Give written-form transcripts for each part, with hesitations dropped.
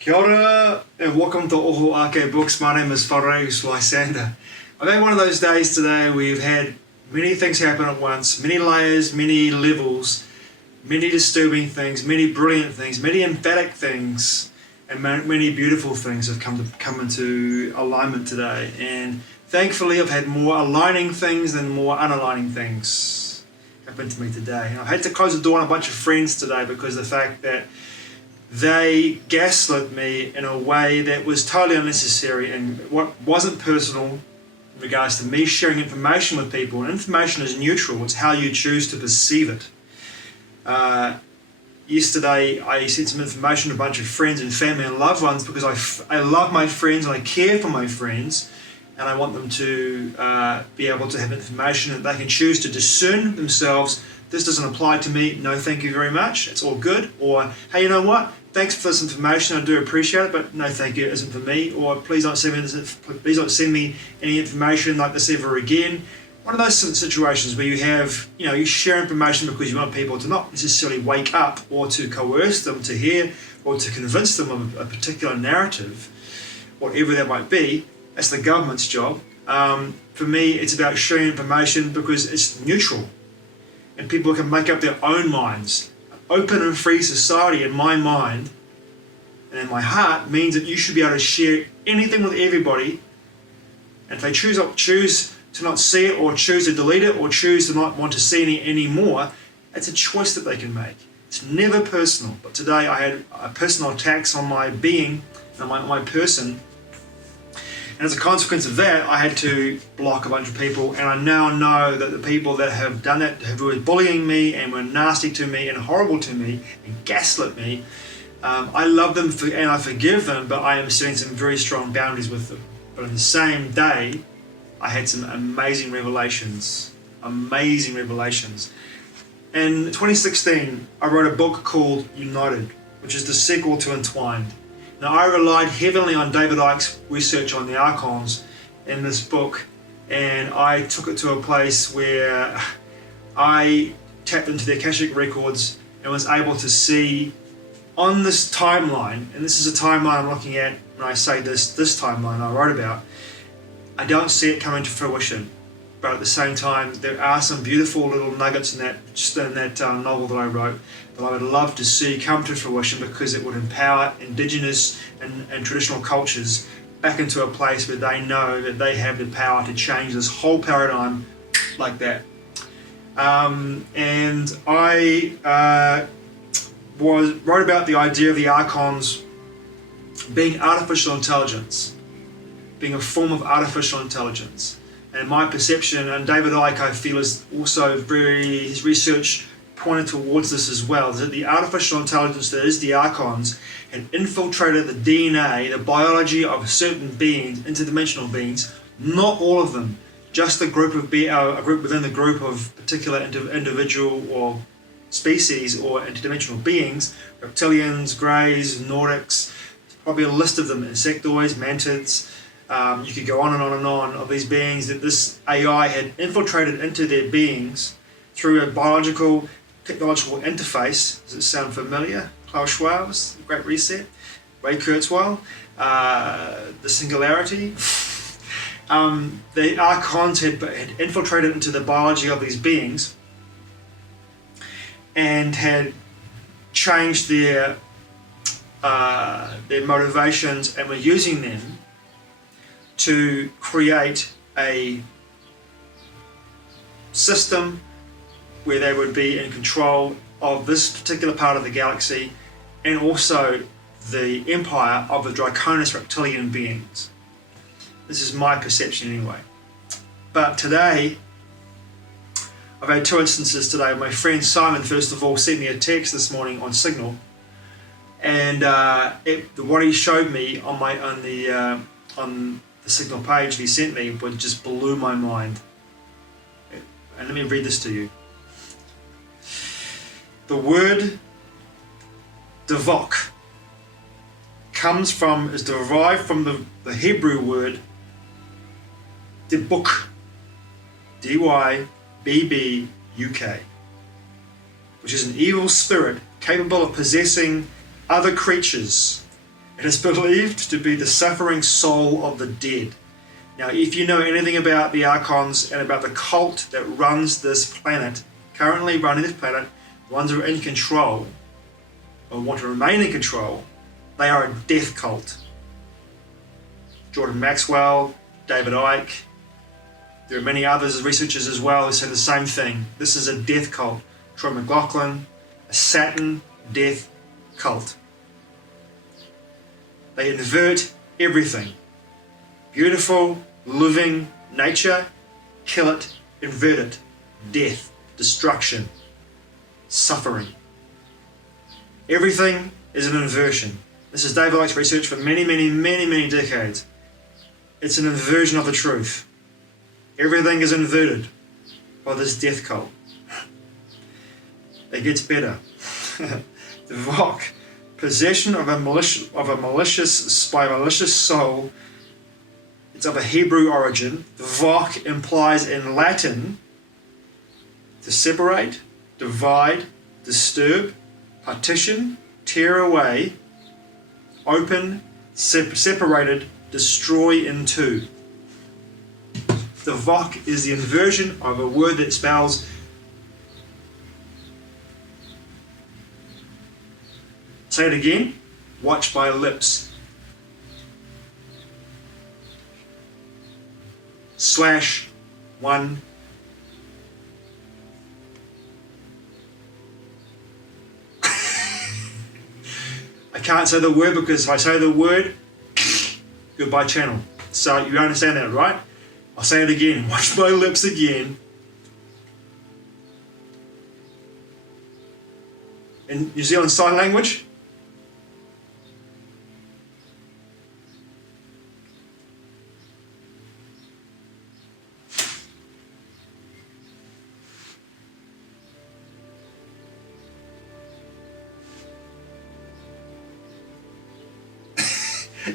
Kia ora and welcome to Oho Ake Books. My name is Whare Lysander. I've had one of those days today. We've had many things happen at once, many layers, many levels, many disturbing things, many brilliant things, many emphatic things, and many beautiful things have come into alignment today. And thankfully I've had more aligning things than more unaligning things happen to me today. And I've had to close the door on a bunch of friends today because of the fact that they gaslit me in a way that was totally unnecessary and what wasn't personal in regards to me sharing information with people. And information is neutral, it's how you choose to perceive it. Yesterday I sent some information to a bunch of friends and family and loved ones because I love my friends and I care for my friends, and I want them to be able to have information that they can choose to discern themselves. This doesn't apply to me, no thank you very much, it's all good. Or, hey, you know what, thanks for this information, I do appreciate it, but no thank you, it isn't for me. Or please don't send me any information like this ever again. One of those situations where you have, you share information because you want people to not necessarily wake up or to coerce them to hear or to convince them of a particular narrative, whatever that might be. That's the government's job. For me, it's about sharing information because it's neutral and people can make up their own minds. An open and free society, in my mind and in my heart, means that you should be able to share anything with everybody. And if they choose to not see it, or choose to delete it, or choose to not want to see any more, it's a choice that they can make. It's never personal. But today I had personal attacks on my being, on my person. And as a consequence of that, I had to block a bunch of people, and I now know that the people that have done it, who were bullying me and were nasty to me and horrible to me and gaslit me, I love them and I forgive them, but I am setting some very strong boundaries with them. But on the same day, I had some amazing revelations. Amazing revelations. In 2016, I wrote a book called United, which is the sequel to Entwined. Now, I relied heavily on David Icke's research on the Archons in this book, and I took it to a place where I tapped into the Akashic records and was able to see on this timeline, and this is a timeline I'm looking at when I say this timeline I wrote about, I don't see it coming to fruition. But at the same time, there are some beautiful little nuggets in that novel that I wrote that I would love to see come to fruition, because it would empower Indigenous and traditional cultures back into a place where they know that they have the power to change this whole paradigm like that. And I wrote about the idea of the Archons being artificial intelligence, being a form of artificial intelligence. And my perception, and David Icke, I feel, is also his research pointed towards this as well, that the artificial intelligence that is the Archons had infiltrated the DNA, the biology of certain beings, interdimensional beings, not all of them, just a group within the group of particular individual or species or interdimensional beings, reptilians, greys, Nordics, probably a list of them, insectoids, mantids. You could go on and on and on of these beings that this AI had infiltrated into their beings through a biological, technological interface. Does it sound familiar? Klaus Schwab's Great Reset, Ray Kurzweil, The Singularity. The Archons had infiltrated into the biology of these beings and had changed their motivations and were using them to create a system where they would be in control of this particular part of the galaxy and also the empire of the Draconis reptilian beings. This is my perception anyway. But today, I've had two instances today. My friend Simon, first of all, sent me a text this morning on Signal, and what he showed me on the Signal page he sent me just blew my mind. And let me read this to you. The word DIVOC is derived from the Hebrew word DIBUK, D-Y-B-B-U-K, which is an evil spirit capable of possessing other creatures It is believed to be the suffering soul of the dead. Now, if you know anything about the Archons and about the cult that runs this planet, currently running this planet, ones who are in control, or want to remain in control, they are a death cult. Jordan Maxwell, David Icke, there are many others, researchers as well, who say the same thing. This is a death cult. Troy McLaughlin, a Saturn death cult. They invert everything. Beautiful, living nature, kill it, invert it. Death, destruction, suffering. Everything is an inversion. This is David Icke's research for many decades. It's an inversion of the truth. Everything is inverted by this death cult. It gets better. DIVOC, possession of a malicious soul. It's of a Hebrew origin. DIVOC implies in Latin to separate, divide, disturb, partition, tear away, open, separated, destroy in two. DIVOC is the inversion of a word that spells say it again, watch my lips. /1 I can't say the word because if I say the word, goodbye channel. So you understand that, right? I'll say it again. Watch my lips again. In New Zealand Sign Language,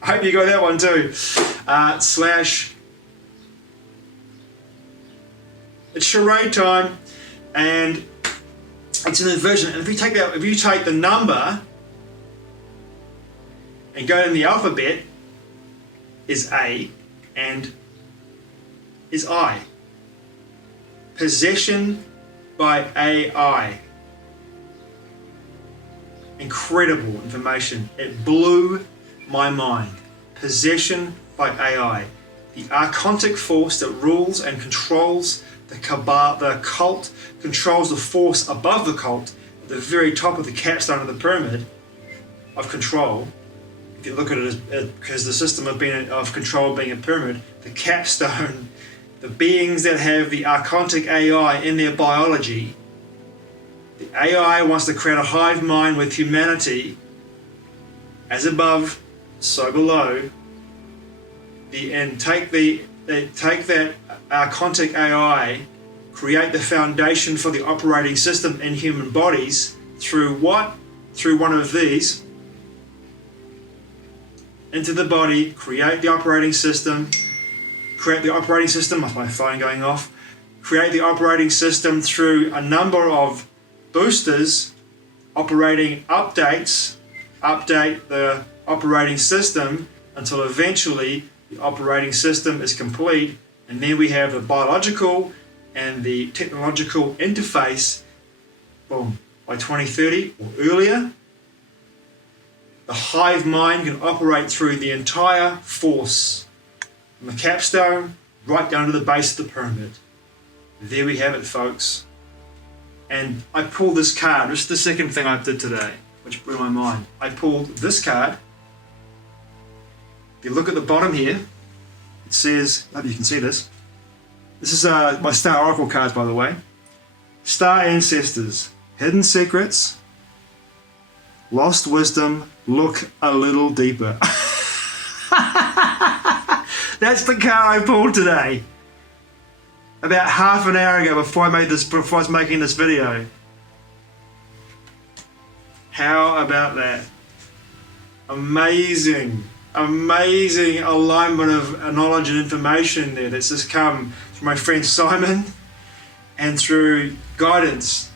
I hope you got that one too. It's charade time, and it's an inversion. And if you take the number and go in the alphabet, is A and is I. Possession by AI. Incredible information. It blew my mind. Possession by AI. The archontic force that rules and controls the cult, controls the force above the cult, at the very top of the capstone of the pyramid of control. If you look at it as because the system of control being a pyramid, the capstone, the beings that have the archontic AI in their biology, the AI wants to create a hive mind with humanity, as above, so below, and take that archontic AI, create the foundation for the operating system in human bodies through what? Through one of these, into the body, create the operating system, with my phone going off, create the operating system through a number of boosters, operating updates, update the operating system until eventually the operating system is complete, and then we have the biological and the technological interface, boom, by 2030 or earlier. The hive mind can operate through the entire force, from the capstone right down to the base of the pyramid. There we have it, folks. And I pulled this card, this is the second thing I did today, which blew my mind. I pulled this card. If you look at the bottom here, it says, I hope you can see this. This is my Star Oracle cards, by the way. Star Ancestors, Hidden Secrets, Lost Wisdom, Look a Little Deeper. That's the card I pulled today. About half an hour ago before I was making this video. How about that? Amazing alignment of knowledge and information there that's just come from my friend Simon and through guidance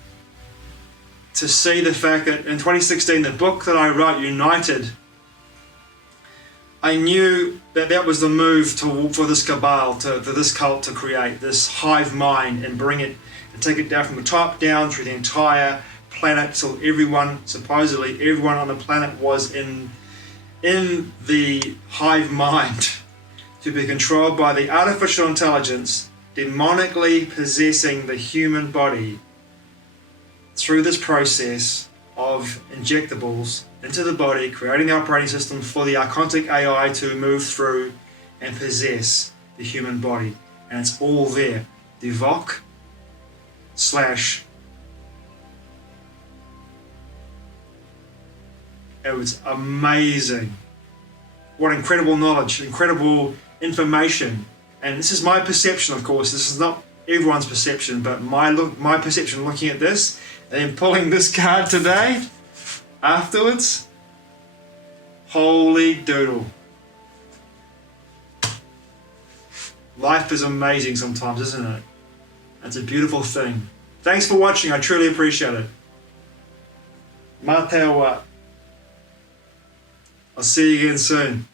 to see the fact that in 2016 the book that I wrote, United, I knew that that was the move for this cabal, for this cult to create this hive mind and bring it and take it down from the top down through the entire planet till supposedly everyone on the planet was in the hive mind, to be controlled by the artificial intelligence demonically possessing the human body through this process of injectables into the body, creating the operating system for the Archontic AI to move through and possess the human body. And it's all there. DIVOC / It was amazing. What incredible knowledge, incredible information. And this is my perception, of course. This is not everyone's perception, but my perception looking at this and pulling this card today afterwards. Holy doodle. Life is amazing sometimes, isn't it? It's a beautiful thing. Thanks for watching. I truly appreciate it. Mā te awa. I'll see you again soon.